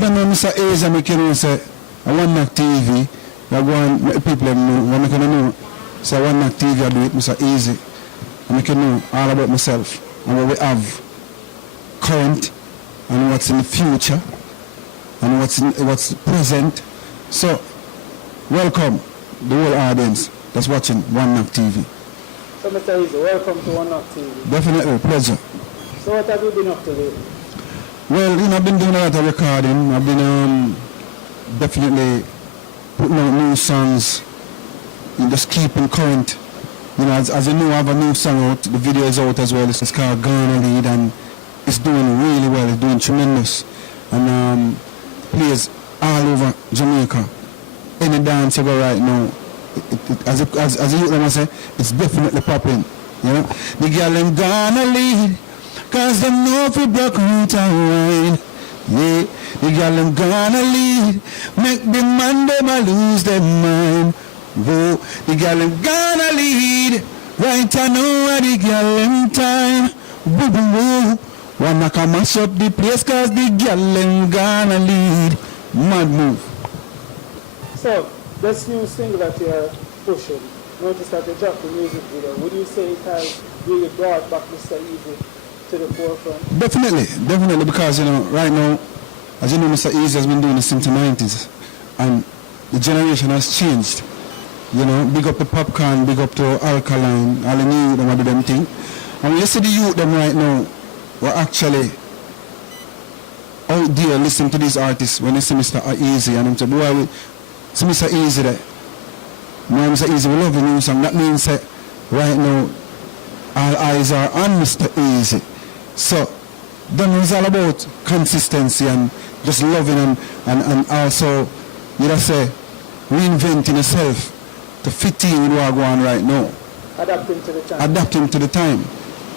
Then Mr. A's and I say, I OneKnockTV, I go and people know, when I can know, say OneKnockTV, I do it, Mr. Easy, and I can know all about myself and what we have current and what's in the future and what's present. So, welcome the whole audience that's watching OneKnockTV. So Mr. Easy, welcome to OneKnockTV. Definitely, pleasure. So what have you been up to lately? Well, I've been doing a lot of recording. I've been definitely putting out new songs, just keeping current. As you know, I have a new song out. The video is out as well. It's called Gonna Lead, and it's doing really well. It's doing tremendous, and plays all over Jamaica. Any dance you go right now, as you hear them say, it's definitely popping. The girl them gonna lead. 'Cause them know if we broke out and wine. Yeah, the girl them gonna lead. Make the man them a lose their mind. Whoa, the girl them gonna lead. Right I know where the girl them time. Woo woo woo. Wanna come mash up the place 'cause the girl them gonna lead. Mad move. So, this new single that you're pushing, notice that you dropped the music video. Would you say it has really brought back Mr. Easy to the forefront? Definitely, because right now, as you know, Mr. Easy has been doing this since the 90s, and the generation has changed. Big up the popcorn, big up to alkaline, all the new them do them thing. And when you see the youth them right now, we're actually out there listening to these artists when they see Mr. Easy, and them say, boy, we see Mr. Easy there. Now Mr. Easy, we love the new song. That means that right now, all eyes are on Mr. Easy. So, then it's all about consistency and just loving and also, say, reinventing yourself to fit in with what's going on right now. Adapting to the time. Adapting to the time.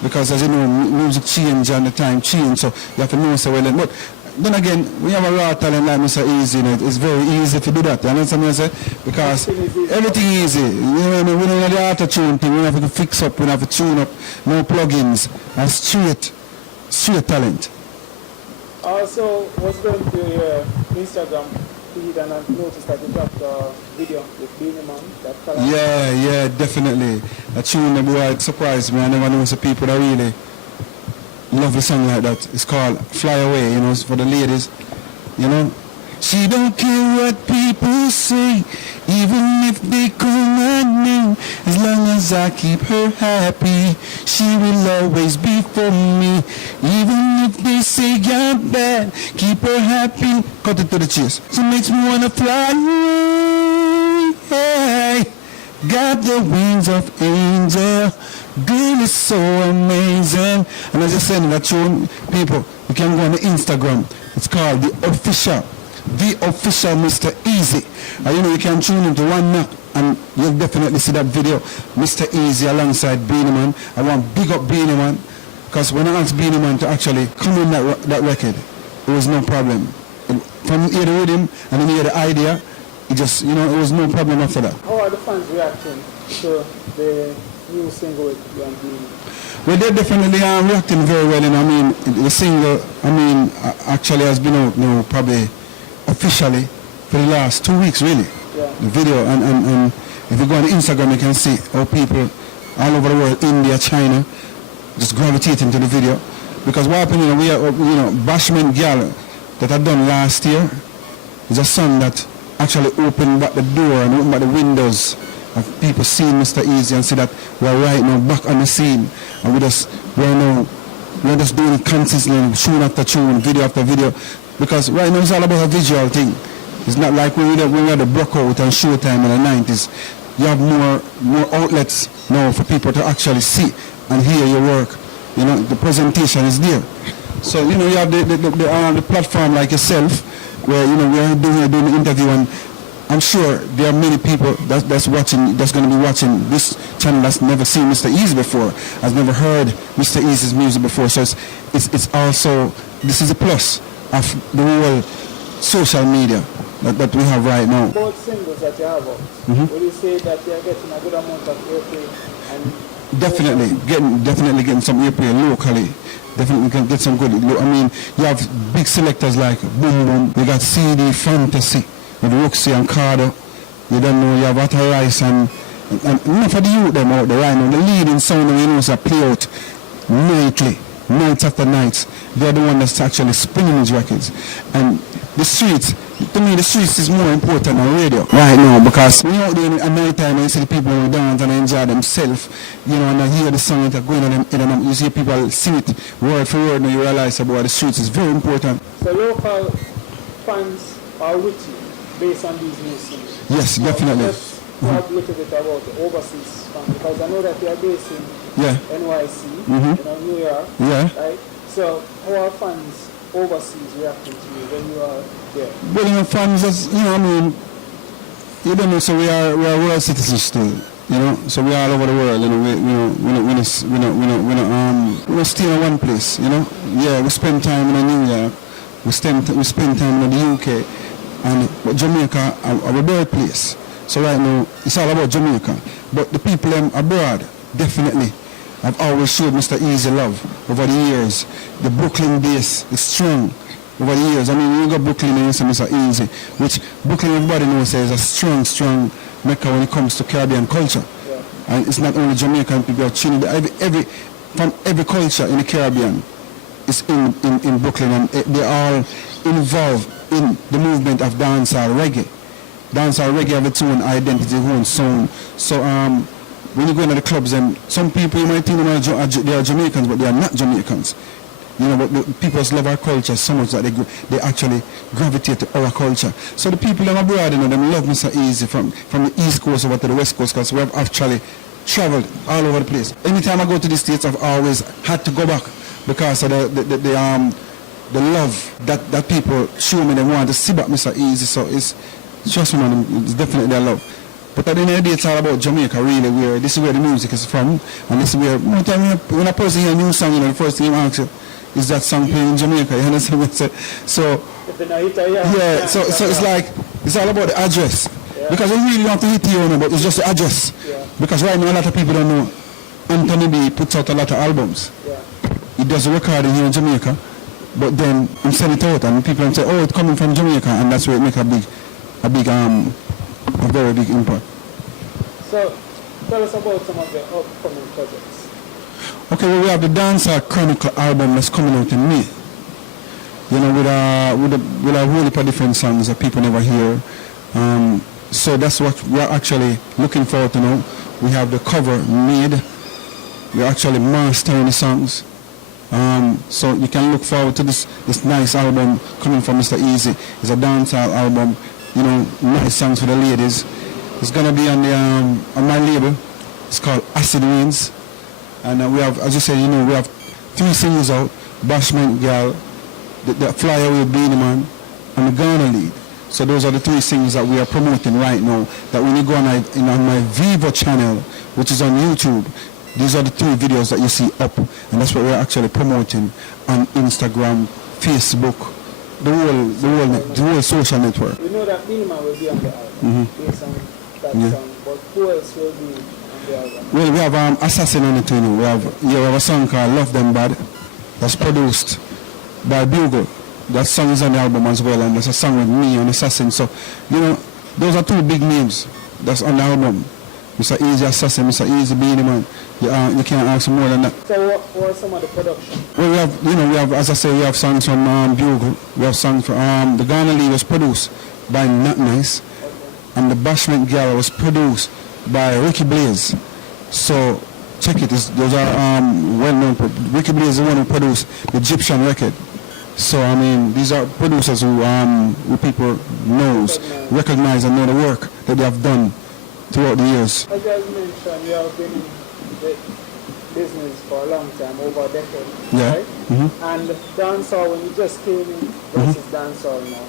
Because as you know, music change and the time change, so you have to know so well. But then again, we have a raw talent like Mr. Easy, it's very easy to do that. You understand what I say? Because everything easy. We don't have the auto-tune thing, we don't have to fix up, we don't have to tune up, no plugins. And straight talent. Also, was going to your Instagram feed and I noticed that you dropped a video with Beenie Man. Yeah, definitely. That tune, the boy, surprised me. I never knew some people that really love a song like that. It's called Fly Away, it's for the ladies, She don't care what people say, even if they come at me. As long as I keep her happy, she will always be for me. Even if they say I'm bad, keep her happy. Cut it to the chase. She makes me wanna fly away. Hey, got the wings of angel. Girl is so amazing. And I just said that tune, people, you can go on the Instagram. It's called The Official Mr. Easy. And you can tune into OneKnock and you'll definitely see that video. Mr. Easy alongside Beenie Man. I want big up Beenie Man, because when I asked Beenie Man to actually come in that record, it was no problem. From hear the rhythm and then hear the idea, it just, it was no problem after that. How are the fans reacting to the new single with you and Beenie? Well, they're definitely reacting very well, and the single, actually has been out now probably officially for the last 2 weeks, really. Yeah. The video, and if you go on Instagram, you can see how people all over the world, India, China, just gravitating to the video. Because what happened, we are, Bashment Girl that I done last year is a song that actually opened back the door and opened back the windows of people seeing Mr. Easy and see that we're right now back on the scene, and we're just doing it consistently, tune after tune, video after video, because right now it's all about a visual thing. It's not like when we had the Brockout and Showtime in the 90s. You have more outlets now for people to actually see and hear your work. The presentation is there. So you have the platform like yourself, where we are doing the interview, and I'm sure there are many people that's watching, that's going to be watching this channel that's never seen Mr. Easy before, has never heard Mr. Easy's music before. So it's also, this is a plus of the whole social media that we have right now. Both singles that you have out, would you say that they are getting a good amount of airplay and Definitely getting some airplay locally. Definitely can get some good. I mean, you have big selectors like Boom Boom. You got CD Fantasy with Roxy and Cardo. You don't know, you have Atta Rice and enough for the youth them out there right now. The leading sound we know is a play out nightly, night after night. They're the one that's actually spinning these records. And the streets, to me the streets is more important than radio right now, because when you're out there at night time and you see the people who dance and enjoy themselves, you know, and I hear the song that are going on them, and you see people sing it word for word, and you realize about the streets is very important. So local fans are with you based on these new songs? Yes, definitely. Let's talk a little bit about the overseas fans, because I know that you are based in NYC, you know, New York, right? So how are fans overseas reacting to you when you are there? Well, you know, fans, you know, I mean, you don't know, so we are world citizens still, you know, so we are all over the world, you know, we don't stay in one place, you know. Yeah, we spend time in New York, we spend time in the UK, but Jamaica, our birthplace. So right now, it's all about Jamaica. But the people abroad, definitely, I've always showed Mr. Easy love over the years. The Brooklyn base is strong over the years. I mean, you go Brooklyn and you say Mr. Easy, which Brooklyn everybody knows is a strong Mecca when it comes to Caribbean culture. Yeah. And it's not only Jamaican people, Trinidad, from every culture in the Caribbean is in Brooklyn, and they're all involved in the movement of dancehall reggae. Dancehall reggae have its own identity, its own sound. So when you go into the clubs, and some people you might think they are Jamaicans, but they are not Jamaicans. You know, but the people just love our culture so much that they actually gravitate to our culture. So the people in abroad, you know, them love Mr. Easy from the East Coast over to the West Coast, because we have actually traveled all over the place. Anytime I go to the States, I've always had to go back because of the love that people show me. They want to see back Mr. Easy. So it's trust me, man, it's definitely their love. But at the end of the day, it's all about Jamaica, really, where this is where the music is from, and this is where, when a person hears a new song, you know, the first thing you ask you, is that song playing in Jamaica? You understand what I'm saying? So, so it's like, it's all about the address. Yeah. Because we really want to hit you, but it's just the address. Yeah. Because right now, a lot of people don't know. Anthony B puts out a lot of albums. Yeah. He does a recording here in Jamaica, but then he send it out, and people say, oh, it's coming from Jamaica, and that's where it makes a very big impact. So, tell us about some of the upcoming projects. Okay, well, we have the Dancehall Chronicles album that's coming out in May. You know, with a whole heap of different songs that people never hear. So that's what we're actually looking forward to now. We have the cover made. We're actually mastering the songs. So you can look forward to this nice album coming from Mr. Easy. It's a dancehall album. You know, nice songs for the ladies. It's gonna be on my label. It's called Acid Rains, and we have, as you said, you know, we have 3 singles out: Bashment Girl, the Fly Away Beanie Man, and the Ghana Lead. So those are the 3 singles that we are promoting right now. That when you go on my Vivo channel, which is on YouTube, these are the 3 videos that you see up, and that's what we're actually promoting on Instagram, Facebook. The whole social network. We know that Beanie will be on the album, based on that song, but who else will be on the album? Well, we have Assassin on it too. We have a song called Love Them Bad, that's produced by Bugle. That song is on the album as well, and there's a song with me and Assassin. So, you know, those are 2 big names that's on the album. Mr. Easy Assassin, Mr. Easy Beanie Man. You can't ask more than that. So what are some of the production? Well, we have, as I say, we have songs from Bugle. We have songs from, the Ghana Lead was produced by Not Nice. Okay. And the Bashment Girl was produced by Ricky Blaze. So, check it. Those are well-known. Ricky Blaze is the one who produced the Egyptian record. So, I mean, these are producers who people recognize and know the work that they have done throughout the years. As you mentioned, you have been in the business for a long time, over a decade, right? And dancehall, when you just came in, versus dancehall now?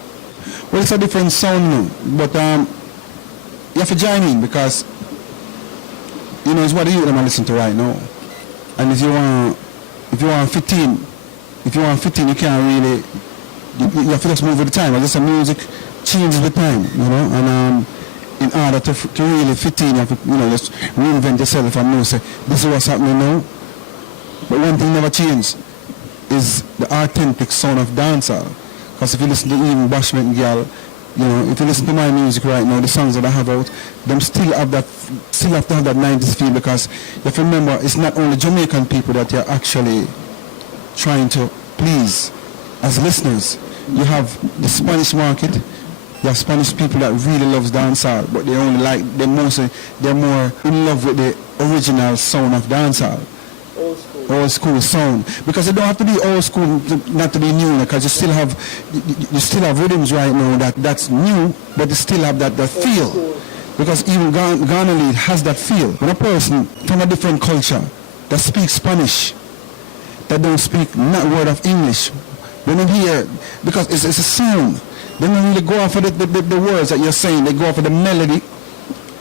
Well, it's a different sound now, but you have to join in, because you know, it's what the youth them listen to right now. And if you want 15, you can't really, you have to just move with the time. As I said, music changes with time, you know, and in order to really fit in, you have to, just reinvent yourself and know, say, this is what's happening now. But one thing never changed is the authentic sound of dancehall. Because if you listen to even Bashment Girl, if you listen to my music right now, the songs that I have out, them still have to have that 90s feel, because you have to remember, it's not only Jamaican people that you're actually trying to please as listeners. You have the Spanish market. You have Spanish people that really loves dancehall, but they only they're more in love with the original sound of dancehall. Old school sound, because it don't have to be old school not to be new, because you still have rhythms right now that's new, but they still have that feel, because even Ghana lead has that feel. When a person from a different culture that speaks Spanish, that don't speak not word of English, they don't hear, because it's a sound. They don't really go off of the words that you're saying. They go off of the melody.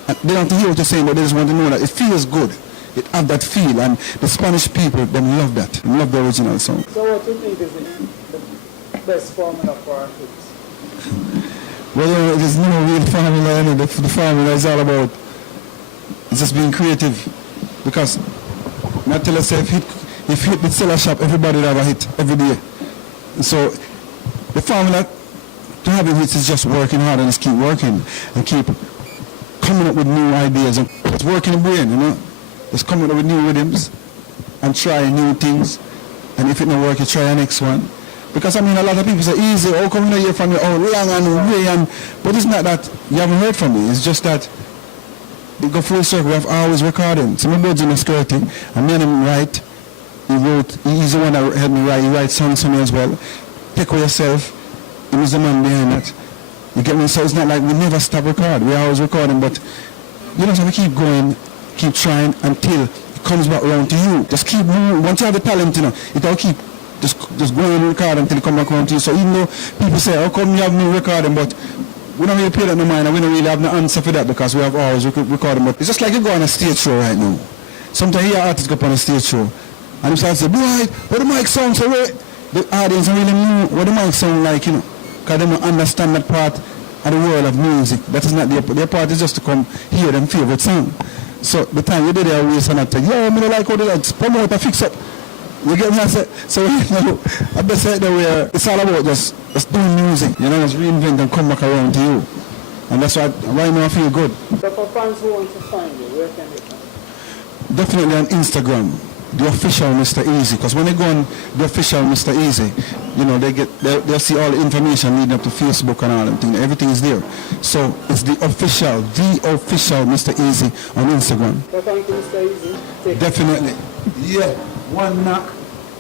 They don't have to hear what you're saying, but they just want to know that it feels good. It have that feel, and the Spanish people, they love that. They love the original song. So what do you think is the best formula for artists? Well, there's no real formula. The formula is all about just being creative. Because, not tell us, if hit the seller shop, everybody will have a hit every day. So, the formula to having hits is just working hard and just keep working and keep coming up with new ideas. And it's working the brain, Just coming up with new rhythms and try new things. And if it don't work, you try the next one. Because, a lot of people say, easy, come in here from your own long and way. But it's not that you haven't heard from me. It's just that it go full circle. We have always recording. So my brother's in the skirting, and me and him write. He's the one that helped me write. He writes songs for me as well. Take away yourself. He was the man behind that. You get me? So it's not like we never stop recording. We're always recording, but so we keep going, keep trying until it comes back around to you. Just keep moving. Once you have the talent, it'll keep just going and record until it comes back around to you. So even though people say, how come you have no recording, but we don't really pay that no mind, and we don't really have no answer for that, because we have always recording. But it's just like you go on a stage show right now. Sometimes you hear artists go up on a stage show, and you start to say, boy, what the mic sound so right? The audience don't really know what the mic sound like, because they don't understand that part of the world of music. That is not their part is just to come hear them favorite song. So the time you do their waste and I tell I don't like how they like promote and fix up. You get me? I say, so I best say that where it's all about just doing music, just reinvent and come back around to you. And that's why right now I feel good. So for fans who want to find you, where can they find you? Definitely on Instagram, the official Mr. Easy. Because when they go on the official Mr. Easy, they'll see all the information leading up to Facebook and all that thing. Everything is there. So it's the official Mr. Easy on Instagram. So thank you, Mr. Easy. Definitely. Yeah. One knock.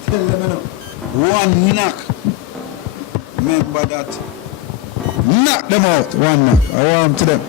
Tell them one knock. Remember that. Knock them out. One knock. I want to them.